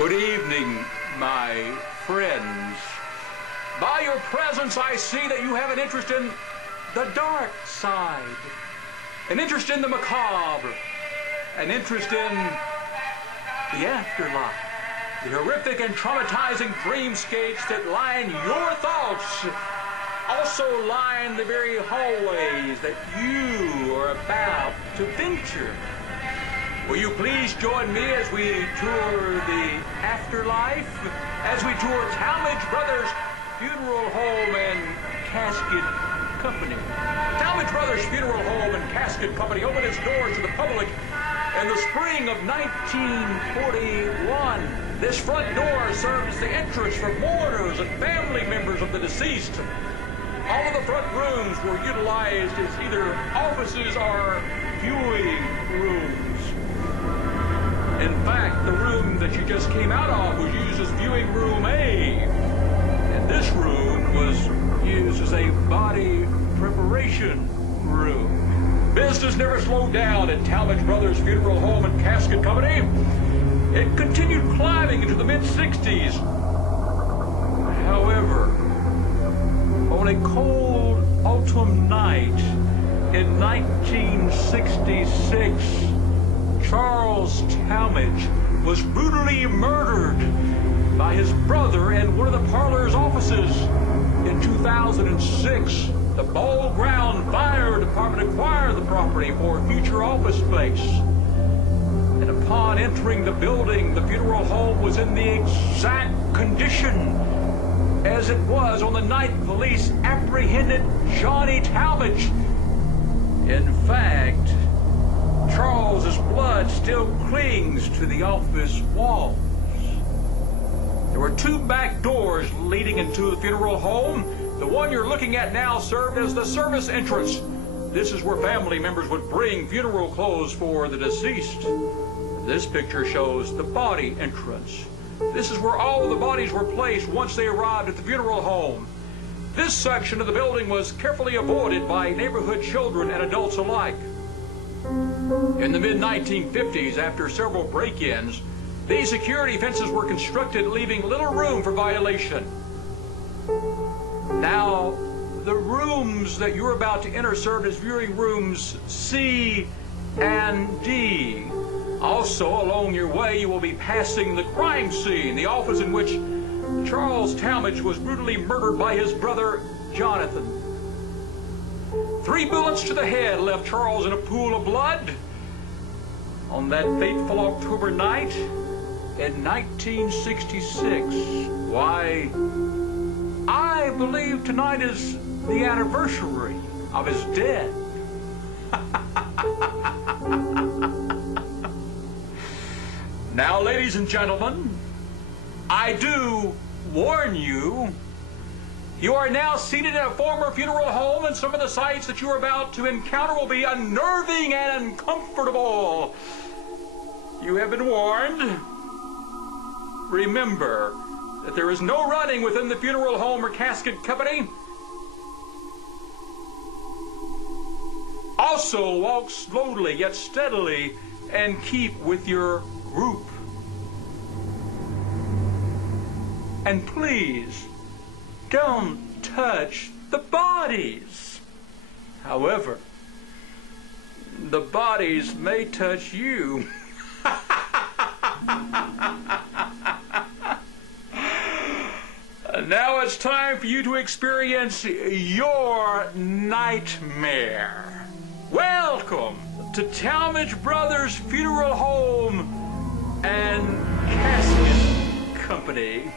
Good evening, my friends. By your presence, I see that you have an interest in the dark side, an interest in the macabre, an interest in the afterlife, the horrific and traumatizing dreamscapes that line your thoughts, also line the very hallways that you are about to venture. Will you please join me as we tour the afterlife, as we tour Talmadge Brothers Funeral Home and Casket Company. Talmadge Brothers Funeral Home and Casket Company opened its doors to the public in the spring of 1941. This front door serves as the entrance for mourners and family members of the deceased. All of the front rooms were utilized as either offices or viewing rooms. In fact, the room that you just came out of was used as viewing room A. And this room was used as a body preparation room. Business never slowed down at Talmadge Brothers Funeral Home and Casket Company. It continued climbing into the mid-60s. However, on a cold autumn night in 1966, Charles Talmadge was brutally murdered by his brother in one of the parlor's offices. In 2006, the Ball Ground Fire Department acquired the property for future office space. And upon entering the building, the funeral home was in the exact condition as it was on the night police apprehended Johnny Talmadge. In fact, Charles's blood still clings to the office walls. There were two back doors leading into the funeral home. The one you're looking at now served as the service entrance. This is where family members would bring funeral clothes for the deceased. This picture shows the body entrance. This is where all of the bodies were placed once they arrived at the funeral home. This section of the building was carefully avoided by neighborhood children and adults alike. In the mid-1950s, after several break-ins, these security fences were constructed, leaving little room for violation. Now, the rooms that you're about to enter served as viewing rooms C and D. Also, along your way, you will be passing the crime scene, the office in which Charles Talmadge was brutally murdered by his brother, Jonathan. 3 bullets to the head left Charles in a pool of blood on that fateful October night in 1966. Why, I believe tonight is the anniversary of his death. Now, ladies and gentlemen, I do warn you, you are now seated in a former funeral home, and some of the sights that you are about to encounter will be unnerving and uncomfortable. You have been warned. Remember that there is no running within the funeral home or casket company. Also, walk slowly yet steadily and keep with your group. And please, don't touch the bodies. However, the bodies may touch you. Now it's time for you to experience your nightmare. Welcome to Talmadge Brothers Funeral Home and Casket Company.